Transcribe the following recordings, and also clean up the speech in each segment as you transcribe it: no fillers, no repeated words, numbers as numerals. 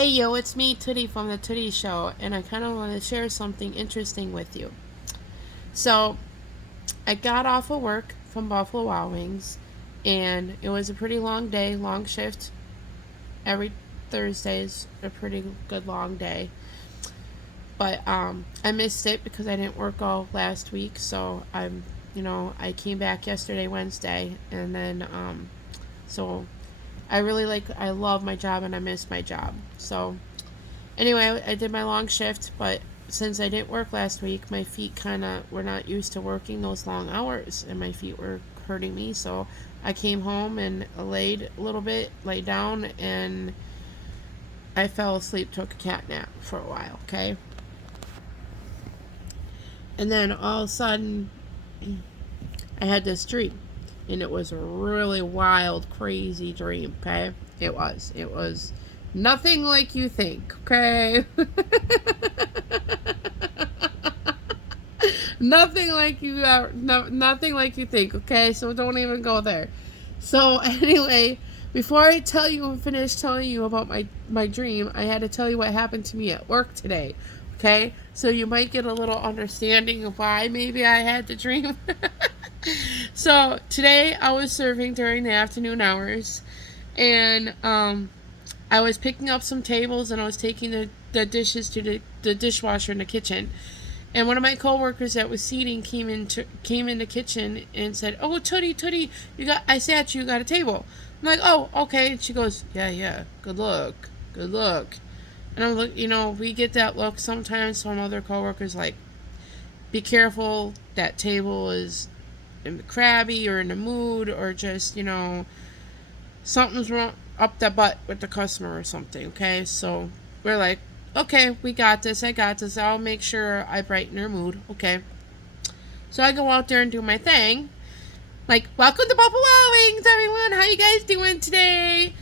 Hey yo, it's me, Tootie from The Tootie Show, and I kind of want to share something interesting with you. So, I got off of work from Buffalo Wild Wings, and it was a pretty long day, long shift. Every Thursday is a pretty good long day. But I missed it because I didn't work all last week, so I came back yesterday, Wednesday, and then, so I love my job and I miss my job. So, anyway, I did my long shift, but since I didn't work last week, my feet kind of were not used to working those long hours, and my feet were hurting me. So I came home and laid a little bit, laid down, and I fell asleep, took a cat nap for a while, okay? And then all of a sudden, I had this dream, and it was a really wild, crazy dream, okay? It was. It was nothing like you think, okay? Nothing like you are, no, nothing like you think, okay? So don't even go there. So anyway, before I tell you and finish telling you about my dream, I had to tell you what happened to me at work today. Okay? So you might get a little understanding of why maybe I had the dream. So today I was serving during the afternoon hours, and I was picking up some tables and I was taking the dishes to the dishwasher in the kitchen. And one of my coworkers that was seating came in the kitchen and said, "Oh, Tootie, I sat you got a table." I'm like, "Oh, okay." And she goes, "Yeah, good luck." And I'm like, we get that look sometimes from other coworkers, like, "Be careful, that table is crabby or in the mood, or just something's wrong up the butt with the customer or something." Okay, so we're like, "Okay, we got this. I got this. I'll make sure I brighten her mood." Okay. So I go out there and do my thing. Like, "Welcome to Buffalo Wild Wings, everyone. How you guys doing today?"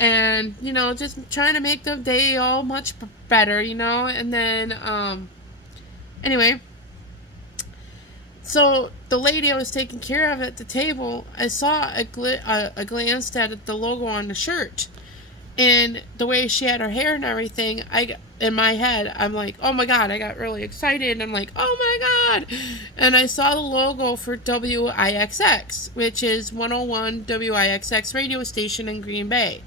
And, just trying to make the day all much better, And then, anyway, so the lady I was taking care of at the table, I saw a glanced at the logo on the shirt, and the way she had her hair and everything. In my head, I'm like, "Oh my god!" I got really excited, and I'm like, "Oh my god!" And I saw the logo for WIXX, which is 101 WIXX radio station in Green Bay,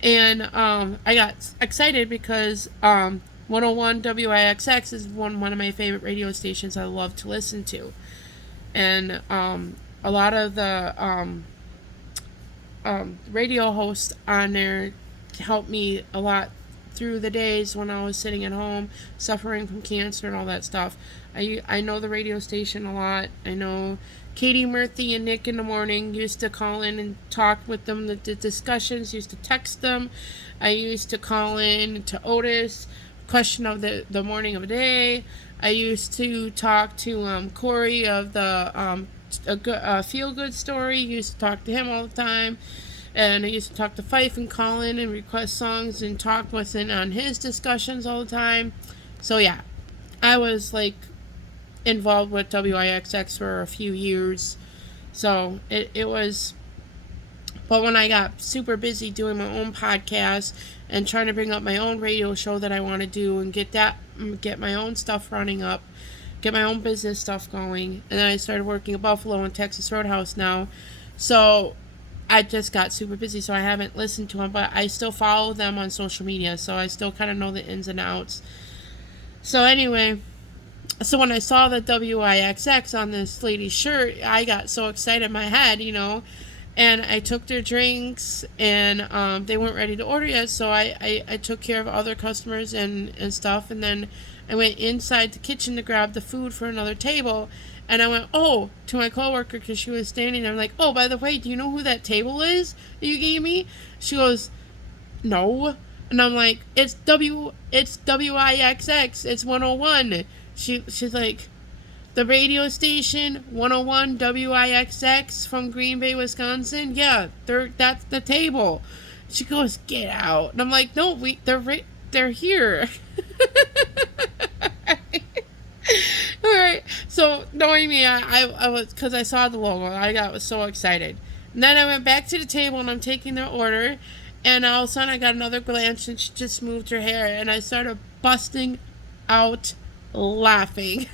and I got excited because 101 WIXX is one of my favorite radio stations I love to listen to, and a lot of the radio hosts on there helped me a lot through the days when I was sitting at home suffering from cancer and all that stuff. I know the radio station a lot. I know Katie Murphy and Nick in the morning used to call in and talk with them. The discussions used to text them. I used to call in to Otis, question of the morning of the day. I used to talk to Corey of the a feel good story. Used to talk to him all the time. And I used to talk to Fife and Colin and request songs and talk with him on his discussions all the time. So yeah, I was like involved with WIXX for a few years. So it was, but when I got super busy doing my own podcast and trying to bring up my own radio show that I want to do and get my own stuff running up, get my own business stuff going, and then I started working at Buffalo and Texas Roadhouse now. So I just got super busy, so I haven't listened to them, but I still follow them on social media, so I still kind of know the ins and outs. So anyway, so when I saw the WIXX on this lady's shirt, I got so excited in my head, and I took their drinks, and they weren't ready to order yet, so I took care of other customers and stuff, and then I went inside the kitchen to grab the food for another table, and I went, "Oh," to my coworker because she was standing there. I'm like, "Oh, by the way, do you know who that table is that you gave me?" She goes, "No." And I'm like, it's WIXX, it's 101. She's like, "The radio station 101 WIXX from Green Bay, Wisconsin. Yeah, that's the table." She goes, "Get out." And I'm like, "No, they're here." All right. So knowing me, I was, because I saw the logo, was so excited. And then I went back to the table and I'm taking their order, And all of a sudden I got another glance and she just moved her hair and I started busting out laughing.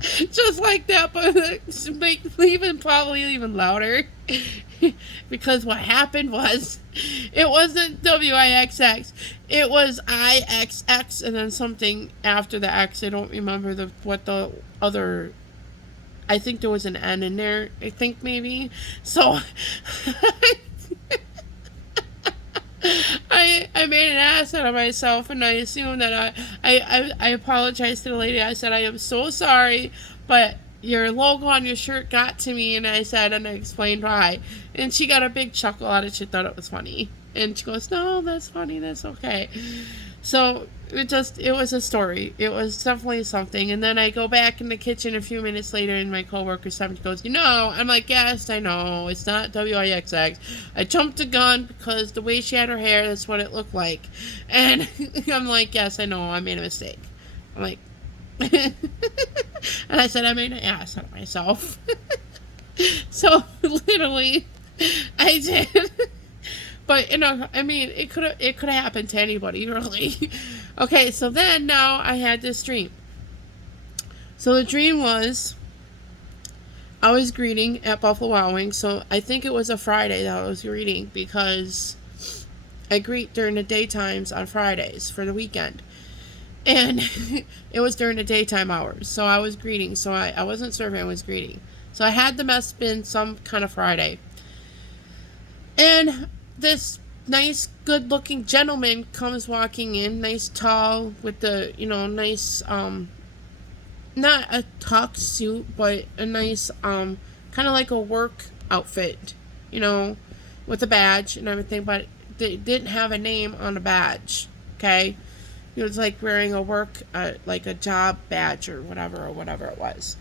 Just like that, but even probably even louder. Because what happened was, it wasn't WIXX, it was IXX and then something after the X. I don't remember what the other. I think there was an N in there. I think maybe so. I made an ass out of myself, and I assumed that I apologized to the lady. I said, I am so sorry, but your logo on your shirt got to me, and I explained why. And she got a big chuckle out of it. She thought it was funny. And she goes, no, that's funny, that's okay. So it was a story. It was definitely something. And then I go back in the kitchen a few minutes later, and my coworker goes, I'm like, yes, I know, it's not WIXX. I jumped the gun because the way she had her hair, that's what it looked like. And I'm like, yes, I know, I made a mistake. I'm like, and I said I made an ass out of myself. So literally, I did. But I mean, it could have happened to anybody, really. Okay, so then now I had this dream. So the dream was I was greeting at Buffalo Wild Wings. So I think it was a Friday that I was greeting because I greet during the daytimes on Fridays for the weekend. And it was during the daytime hours. So I was greeting. So I wasn't serving, I was greeting. So I had the mess been some kind of Friday. And this nice, good-looking gentleman comes walking in, nice, tall, with the, nice, not a tux suit, but a nice, kind of like a work outfit, with a badge and everything, but they didn't have a name on the badge, okay? He was, like, wearing a work, like a job badge or whatever it was.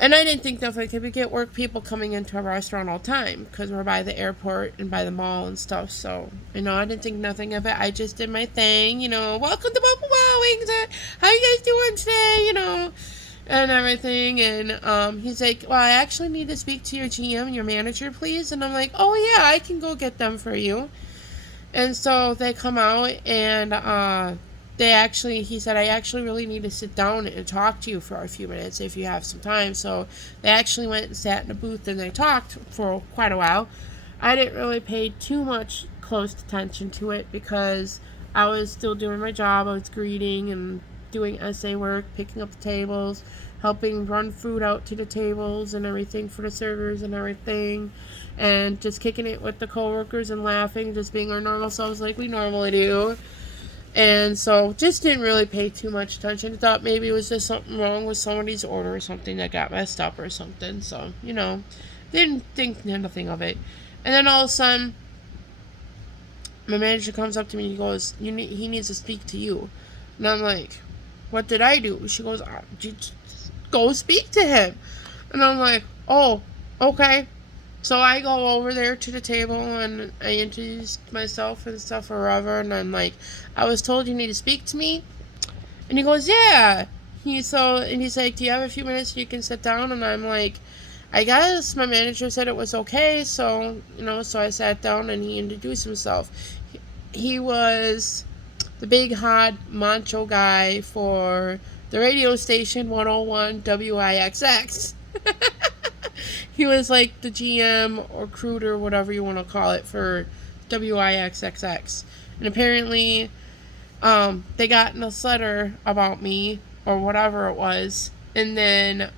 And I didn't think nothing, because we get work people coming into a restaurant all the time, because we're by the airport and by the mall and stuff. So, I didn't think nothing of it. I just did my thing, welcome to Buffalo Wild Wings. How you guys doing today, and everything. And he's like, well, I actually need to speak to your GM and your manager, please. And I'm like, oh, yeah, I can go get them for you. And so they come out, and he said, I actually really need to sit down and talk to you for a few minutes if you have some time. So they actually went and sat in a booth and they talked for quite a while. I didn't really pay too much close attention to it because I was still doing my job. I was greeting and doing essay work, picking up the tables, helping run food out to the tables and everything for the servers and everything, and just kicking it with the coworkers and laughing, just being our normal selves like we normally do. And so just didn't really pay too much attention. I thought maybe it was just something wrong with somebody's order or something that got messed up or something. So, didn't think nothing of it. And then all of a sudden, my manager comes up to me and he goes, he needs to speak to you. And I'm like, what did I do? She goes, go speak to him. And I'm like, oh, okay. So I go over there to the table and I introduced myself and stuff or whatever, and I'm like, I was told you need to speak to me. And he goes, yeah. He's like, do you have a few minutes so you can sit down? And I'm like, I guess. My manager said it was okay, so so I sat down and he introduced himself. He was the big hot macho guy for the radio station 101 WIXX. He was like the GM or recruiter, whatever you want to call it, for WIXXX. And apparently, they got in a letter about me, or whatever it was. And then,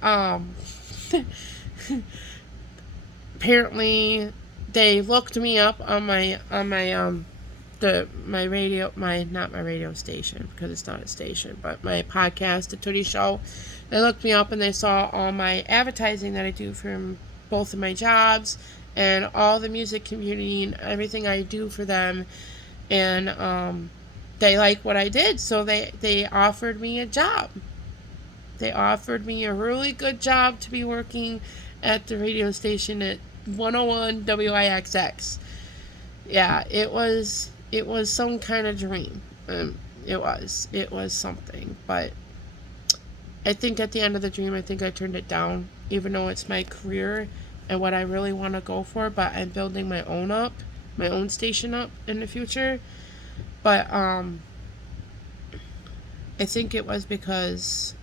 apparently, they looked me up on my not my radio station, because it's not a station, but my podcast, The Tootie Show. They looked me up and they saw all my advertising that I do from both of my jobs and all the music community and everything I do for them. And they like what I did, so they offered me a job. They offered me a really good job to be working at the radio station at 101 WIXX. Yeah, it was some kind of dream. It was something, but I think at the end of the dream, I think I turned it down, even though it's my career and what I really want to go for, but I'm building my my own station up in the future. But I think it was because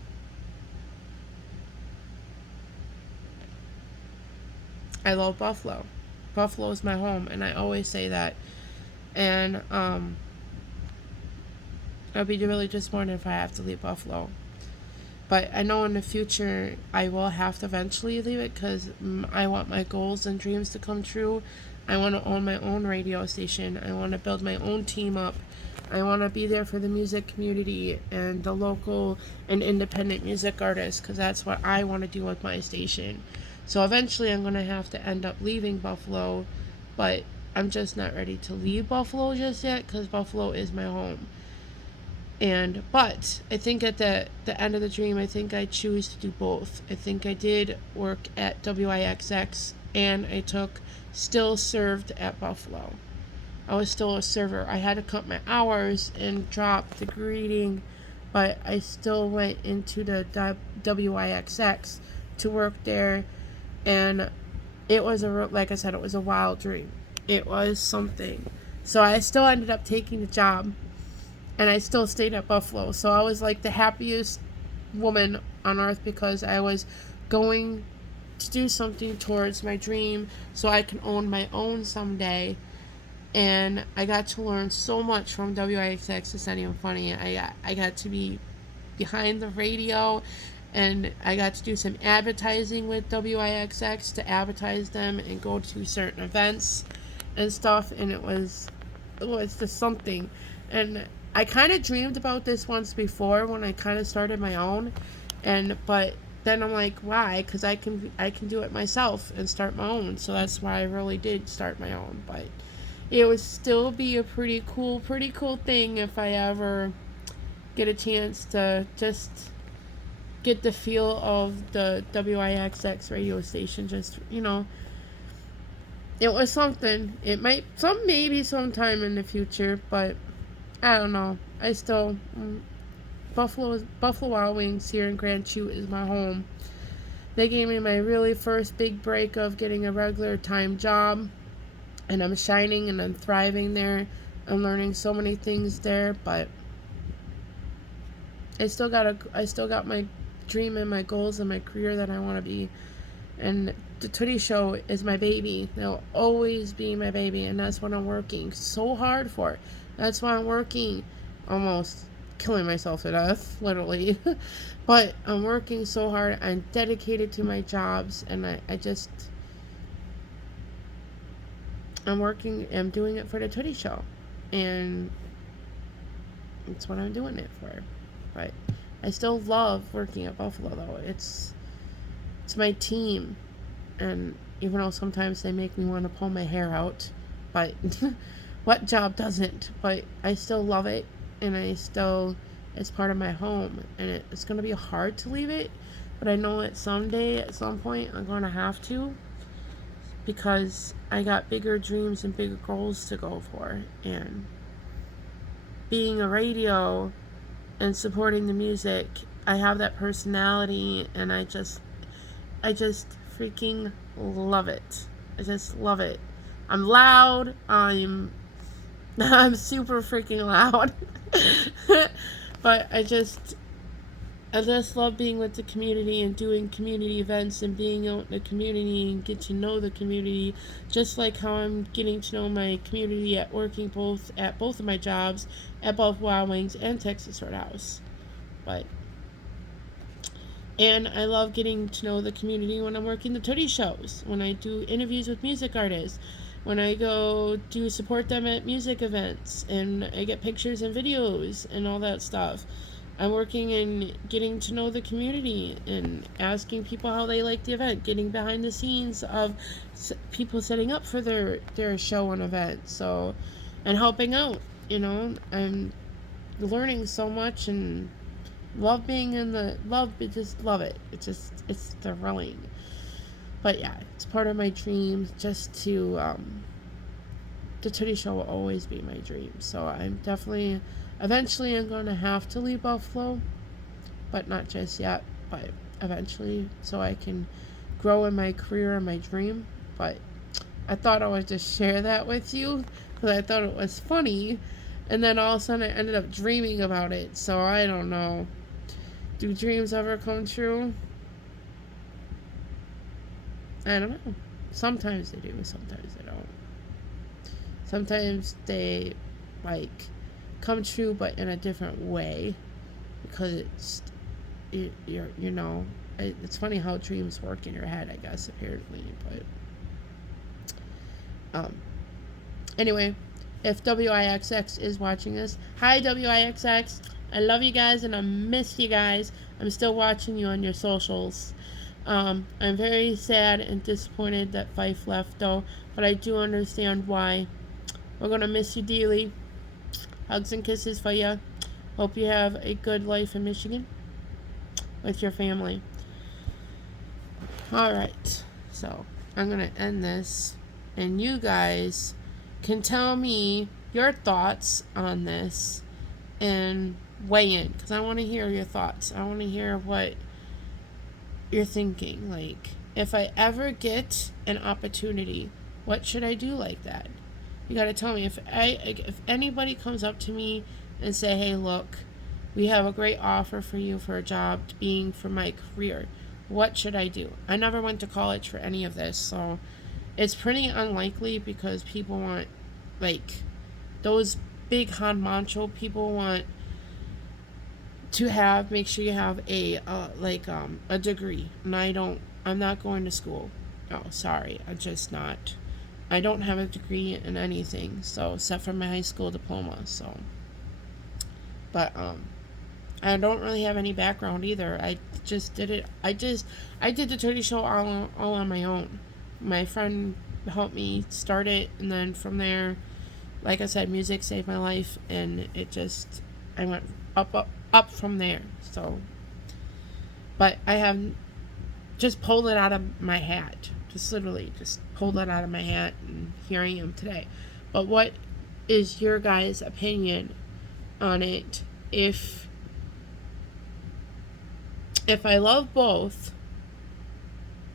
I love Buffalo. Buffalo is my home, and I always say that. And I'll be really disappointed if I have to leave Buffalo. But I know in the future I will have to eventually leave it because I want my goals and dreams to come true. I want to own my own radio station. I want to build my own team up. I want to be there for the music community and the local and independent music artists because that's what I want to do with my station. So eventually I'm going to have to end up leaving Buffalo, but I'm just not ready to leave Buffalo just yet because Buffalo is my home. But I think at the end of the dream, I think I choose to do both. I think I did work at WIXX and I still served at Buffalo. I was still a server. I had to cut my hours and drop the greeting, but I still went into the WIXX to work there, and it was like I said, it was a wild dream. It was something. So I still ended up taking the job, and I still stayed at Buffalo. So I was like the happiest woman on earth because I was going to do something towards my dream so I can own my own someday. And I got to learn so much from WIXX. It's not even funny. I got to be behind the radio, and I got to do some advertising with WIXX to advertise them and go to certain events and stuff. And it was just something. And I kind of dreamed about this once before when I kind of started my own, but then I'm like, why? Because I can do it myself and start my own. So that's why I really did start my own. But it would still be a pretty cool thing if I ever get a chance to just get the feel of the WIXX radio station. Just, it was something. It might, maybe sometime in the future, but I don't know. I still, Buffalo Wild Wings here in Grand Chute is my home. They gave me my really first big break of getting a regular time job. And I'm shining and I'm thriving there. I'm learning so many things there, but I still got my dream and my goals and my career that I want to be. And the Tootie Show is my baby. They'll always be my baby, and that's what I'm working so hard for. That's why I'm working, almost killing myself to death, literally. But I'm working so hard. I'm dedicated to my jobs, and I'm doing it for the Tootie Show, and that's what I'm doing it for. But I still love working at Buffalo, though. It's my team, and even though sometimes they make me want to pull my hair out, but what job doesn't? But I still love it, and it's part of my home, and it's going to be hard to leave it, but I know that someday, at some point, I'm going to have to, because I got bigger dreams and bigger goals to go for. And being a radio and supporting the music, I have that personality, and I just freaking love it. I just love it. I'm loud. I'm super freaking loud. But I just love being with the community and doing community events and being out in the community and get to know the community, just like how I'm getting to know my community at working at both of my jobs, at both Wild Wings and Texas Roadhouse. And I love getting to know the community when I'm working the Tootie Shows, when I do interviews with music artists, when I go to support them at music events, and I get pictures and videos and all that stuff. I'm working and getting to know the community and asking people how they like the event, getting behind the scenes of people setting up for their show and event, and helping out, I'm learning so much and love being just love it. It's thrilling. But yeah, it's part of my dream just to, the Tootie Show will always be my dream. So eventually I'm going to have to leave Buffalo, but not just yet, but eventually, so I can grow in my career and my dream. But I thought I would just share that with you because I thought it was funny. And then all of a sudden I ended up dreaming about it. So I don't know. Do dreams ever come true? I don't know. Sometimes they do, sometimes they don't. Sometimes they like come true but in a different way because it's funny how dreams work in your head, I guess, apparently. But anyway, if WIXX is watching this, hi WIXX, I love you guys and I miss you guys. I'm still watching you on your socials. I'm very sad and disappointed that Fife left though, but I do understand why. We're gonna miss you dearly. Hugs and kisses for you. Hope you have a good life in Michigan with your family. Alright, so I'm gonna end this, and you guys can tell me your thoughts on this and weigh in, because I want to hear your thoughts. I want to hear what you're thinking. Like, if I ever get an opportunity, what should I do like that? You got to tell me. If anybody comes up to me and say, hey, look, we have a great offer for you for a job being for my career, what should I do? I never went to college for any of this, so it's pretty unlikely, because people want, like, those big honcho people want to make sure you have a degree, and I'm not going to school. Oh, sorry, I don't have a degree in anything, so except for my high school diploma. So, but I don't really have any background either. I just did it. I did the Tootie Show all on my own. My friend helped me start it, and then from there, like I said, music saved my life, and I went up from there. So, but I have just pulled it out of my hat. Just literally just pulled it out of my hat, and here I am today. But what is your guys' opinion on it? If I love both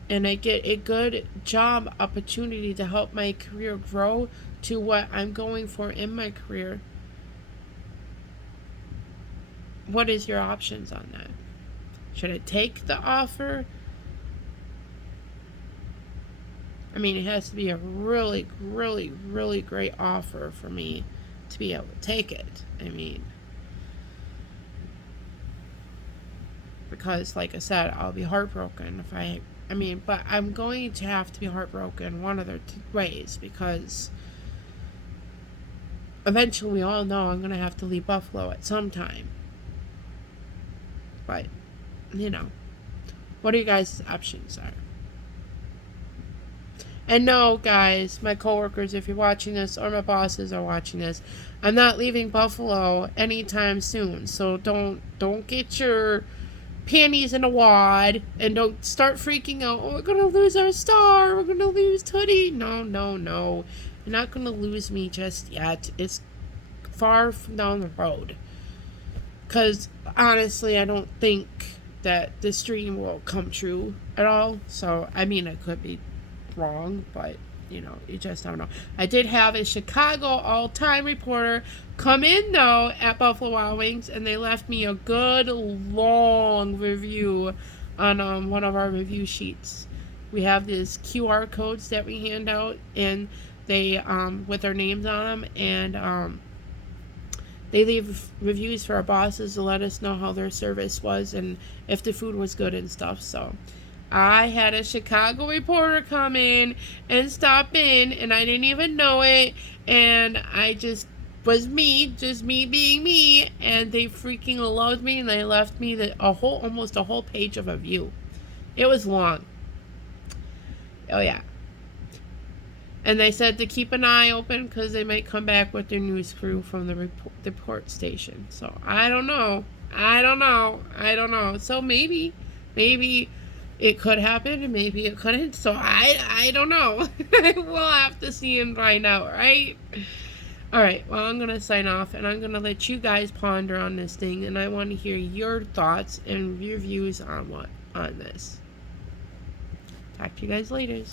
and I get a good job opportunity to help my career grow to what I'm going for in my career, what is your options on that? Should I take the offer? I mean, it has to be a really, really, really great offer for me to be able to take it. I mean, because, like I said, I'll be heartbroken but I'm going to have to be heartbroken one of the ways, because eventually we all know I'm going to have to leave Buffalo at some time. But, what are you guys' options are? And no, guys, my coworkers, if you're watching this, or my bosses are watching this, I'm not leaving Buffalo anytime soon. So don't get your panties in a wad and don't start freaking out. Oh, we're gonna lose our star. We're gonna lose Tootie. No. You're not gonna lose me just yet. It's far from down the road. Because honestly, I don't think that this dream will come true at all. So I mean, I could be wrong, but you just don't know. I did have a Chicago all-time reporter come in though at Buffalo Wild Wings, and they left me a good long review on one of our review sheets. We have these QR codes that we hand out, and they with their names on them, and they leave reviews for our bosses to let us know how their service was and if the food was good and stuff. So I had a Chicago reporter come in and stop in, and I didn't even know it, and I just was just me being me, and they freaking loved me, and they left me almost a whole page of a review. It was long. Oh yeah. And they said to keep an eye open because they might come back with their news crew from the report station. So I don't know. So maybe it could happen, and maybe it couldn't. So I don't know. We'll have to see and find out, right? All right. Well, I'm gonna sign off, and I'm gonna let you guys ponder on this thing, and I want to hear your thoughts and your views on this. Talk to you guys later.